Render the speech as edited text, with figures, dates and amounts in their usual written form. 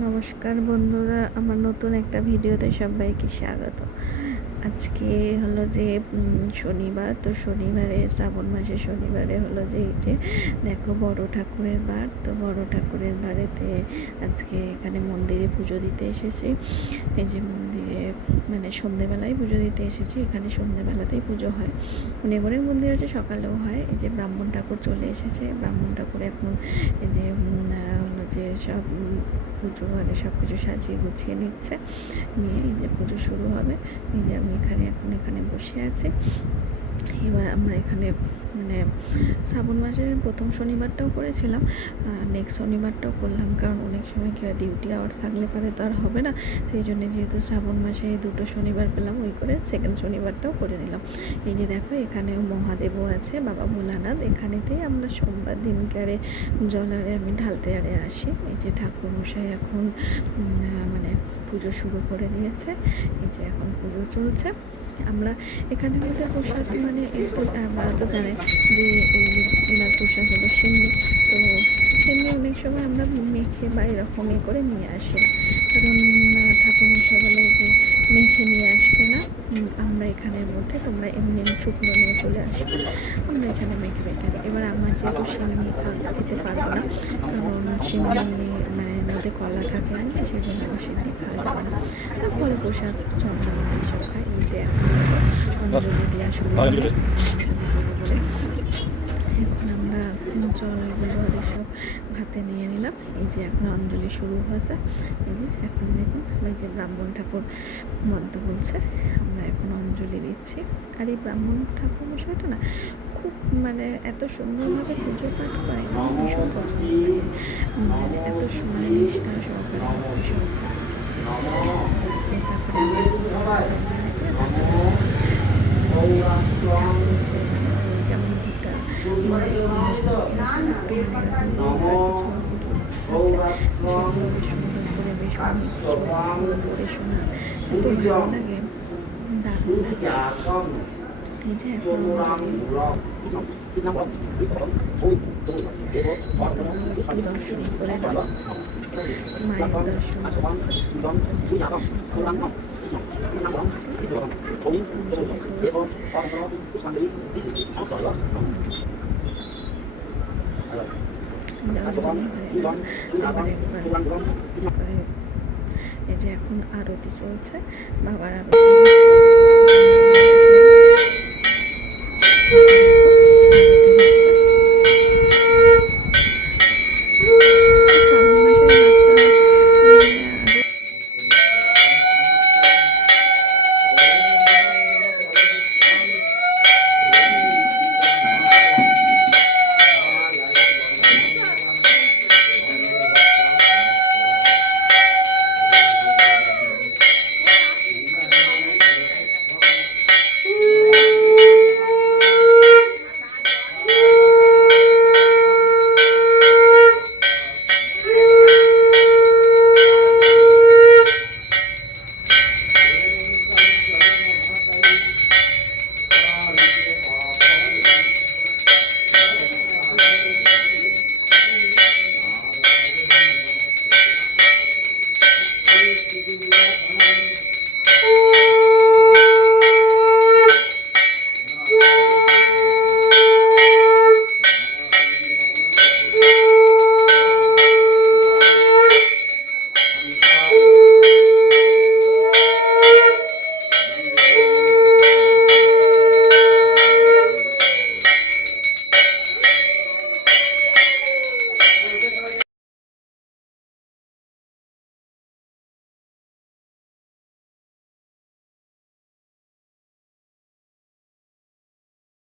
নমস্কার বন্ধুরা, আমার নতুন একটা ভিডিওতে সবাইকে স্বাগত। আজকে হলো যে শনিবার, তো শনিবারে শ্রাবণ মাসের শনিবারে হলো যে এই যে দেখো বড় ঠাকুরের বার। তো বড় ঠাকুরের বাড়িতে আজকে এখানে মন্দিরে পুজো দিতে এসেছি। এই যে মন্দিরে মানে সন্ধেবেলায় পুজো দিতে এসেছি। এখানে সন্ধেবেলাতেই পুজো হয়, অনেক অনেক মন্দির আছে সকালেও হয়। এই যে ব্রাহ্মণ ঠাকুর চলে এসেছে। ব্রাহ্মণ ঠাকুর এখন এই যে হলো যে সব পুজো ঘরে সব কিছু সাজিয়ে গুছিয়ে নিচ্ছে, নিয়ে এই যে পুজো শুরু হবে। এই যে আমি এখানে বসে আছি। এবার আমরা এখানে মানে শ্রাবণ মাসের প্রথম শনিবারটাও করেছিলাম, আর নেক্সট শনিবারটাও করলাম, কারণ অনেক সময় কি ডিউটি আওয়ার্স থাকলে পারে তো আর হবে না। সেই জন্য যেহেতু শ্রাবণ মাসে দুটো শনিবার পেলাম, ওই করে সেকেন্ড শনিবারটাও করে নিলাম। এই যে দেখো এখানে মহাদেবও আছে, বাবা ভোলানাথ। এখানেতেই আমরা সোমবার দিনকে আরে জলারে আমি ঢালতে আসি। এই যে ঠাকুরমশাই এখন মানে পুজো শুরু করে দিয়েছে। এই যে এখন পুজো চলছে। আমরা এখানে আমাদের প্রসাদ মানে একটু আপনারা তো জানেন যে এই এনার প্রসাদ হলো সিন্নি। তো সিন্নি অনেক সময় আমরা মেখে বা এরকম করে নিয়ে আসি না, কারণ ঠাকুরমশাই বলে যে মেখে নিয়ে আসবে না, আমরা এখানের মধ্যে তোমরা এমনি শুকনো নিয়ে চলে আসবে, আমরা এখানে মেখে নিই। এবার আমার যেহেতু সিন্নি খেতে পারবো না, কারণ সিন্নি মানে মধ্যে কলা থাকে না, সেই জন্য আমার সিন্নি খাওয়া যাবে না। ফল প্রসাদ চন্দ্রমা এইসব খাই। এই যে এখন অঞ্জলি দেওয়া শুরু হবে বলে এখন আমরা জলগুলো সব হাতে নিয়ে নিলাম। এই যে এখন অঞ্জলি শুরু হয়েছে। এই যে এখন দেখুন এই যে ব্রাহ্মণ ঠাকুর মন্ত্র বলছে, আমরা এখন অঞ্জলি দিচ্ছি। আর এই ব্রাহ্মণ ঠাকুর মশাইটা না খুব মানে এত সুন্দরভাবে পুজো পাঠ করে, ভীষণ পছন্দ লাগে, মানে এত মানে নিষ্ঠা সহকারে ভক্তি সহকারে। যেমন গীতা সুন্দর করে বেশ করে শোনা এত ভালো লাগে, দারুণ লাগে। এই যে এখন দর্শন করে মায়ের দর্শন এই যে এখন আরতি চলছে, বাবার আরতি।